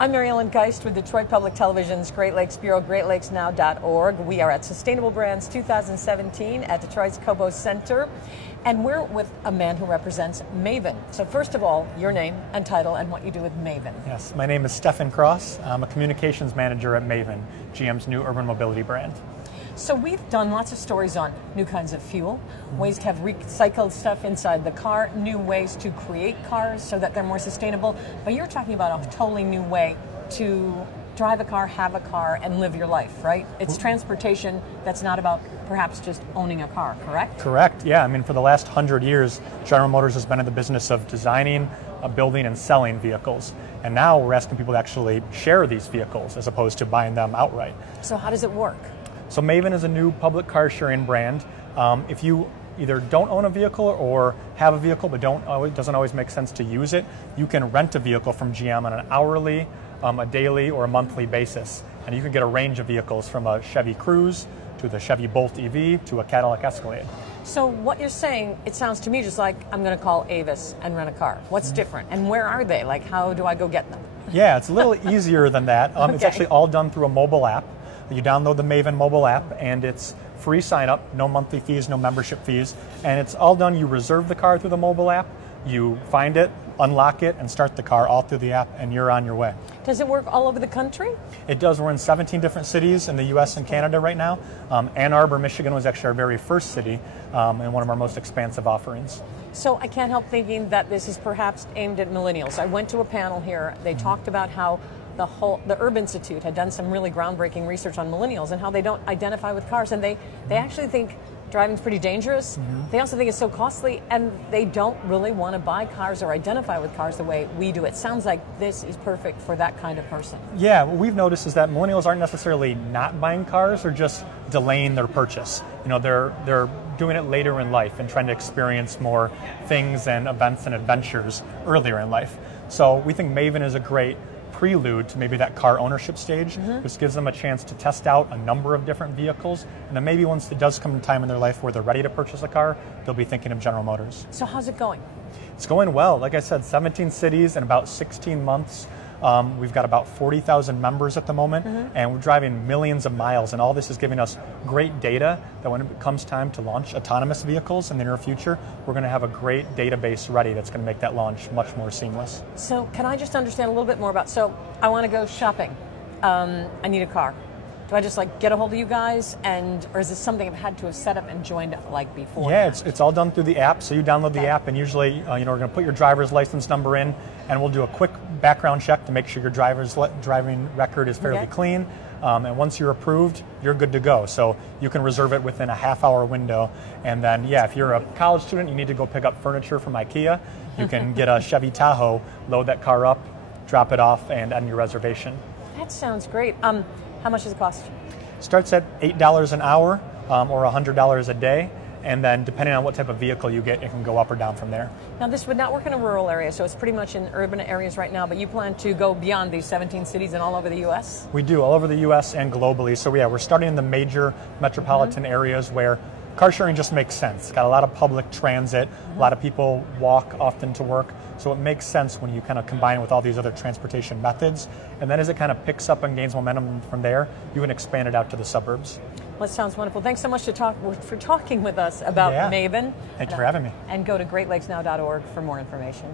I'm Mary Ellen Geist with Detroit Public Television's Great Lakes Bureau, greatlakesnow.org. We are at Sustainable Brands 2017 at Detroit's Cobo Center, and we're with a man who represents Maven. So first of all, your name and title and what you do with Maven. Yes, my name is Stefen. I'm a communications manager at Maven, GM's new urban mobility brand. So we've done lots of stories on new kinds of fuel, ways to have recycled stuff inside the car, new ways to create cars so that they're more sustainable. But you're talking about a totally new way to drive a car, have a car, and live your life, right? It's transportation that's not about perhaps just owning a car, correct? Correct, yeah. I mean, for the last 100 years, General Motors has been in the business of designing, building, and selling vehicles. And now we're asking people to actually share these vehicles as opposed to buying them outright. So how does it work? So Maven is a new public car sharing brand. If you either don't own a vehicle or have a vehicle but it doesn't always make sense to use it, you can rent a vehicle from GM on an hourly, a daily, or a monthly basis. And you can get a range of vehicles from a Chevy Cruze to the Chevy Bolt EV to a Cadillac Escalade. So what you're saying, it sounds to me just like I'm going to call Avis and rent a car. What's different? And where are they? Like, how do I go get them? Yeah, it's a little easier than that. It's actually all done through a mobile app. You download the Maven mobile app, and it's free sign up, no monthly fees, no membership fees, and it's all done. You reserve the car through the mobile app, you find it, unlock it, and start the car all through the app, and you're on your way. Does it work all over the country? It does. We're in 17 different cities in the U.S. and Canada right now. Ann Arbor, Michigan was actually our very first city and one of our most expansive offerings. So I can't help thinking that this is perhaps aimed at millennials. I went to a panel here. They talked about how the Urban Institute had done some really groundbreaking research on millennials and how they don't identify with cars, and they actually think driving's pretty dangerous. They also think it's so costly, and they don't really want to buy cars or identify with cars the way we do. It sounds like this is perfect for that kind of person. Yeah, what we've noticed is that millennials aren't necessarily not buying cars, they're just delaying their purchase. You know, they're doing it later in life and trying to experience more things and events and adventures earlier in life. So we think Maven is a great prelude to maybe that car ownership stage, which gives them a chance to test out a number of different vehicles, and then maybe once it does come to time in their life where they're ready to purchase a car, they'll be thinking of General Motors. So how's it going? It's going well. Like I said, 17 cities in about 16 months. We've got about 40,000 members at the moment, and we're driving millions of miles, and all this is giving us great data that when it comes time to launch autonomous vehicles in the near future, we're going to have a great database ready that's going to make that launch much more seamless. So can I just understand a little bit more about, so I want to go shopping. I need a car. Do I just get a hold of you guys, or is this something I've had to have set up and joined before? Yeah, it's all done through the app. So you download the app, and usually we're going to put your driver's license number in, and we'll do a quick background check to make sure your driving record is fairly clean. And once you're approved, you're good to go. So you can reserve it within a half-hour window. And then, if you're a college student, you need to go pick up furniture from IKEA. You can get a Chevy Tahoe, load that car up, drop it off, and end your reservation. That sounds great. How much does it cost? Starts at $8 an hour or $100 a day, and then depending on what type of vehicle you get, it can go up or down from there. Now, this would not work in a rural area, so it's pretty much in urban areas right now, but you plan to go beyond these 17 cities and all over the U.S.? We do, all over the U.S. and globally. So we're starting in the major metropolitan areas where car sharing just makes sense. It's got a lot of public transit, a lot of people walk often to work, so it makes sense when you kind of combine it with all these other transportation methods. And then as it kind of picks up and gains momentum from there, you can expand it out to the suburbs. Well, it sounds wonderful. Thanks so much for talking with us about Maven. Thank you for having me. And go to greatlakesnow.org for more information.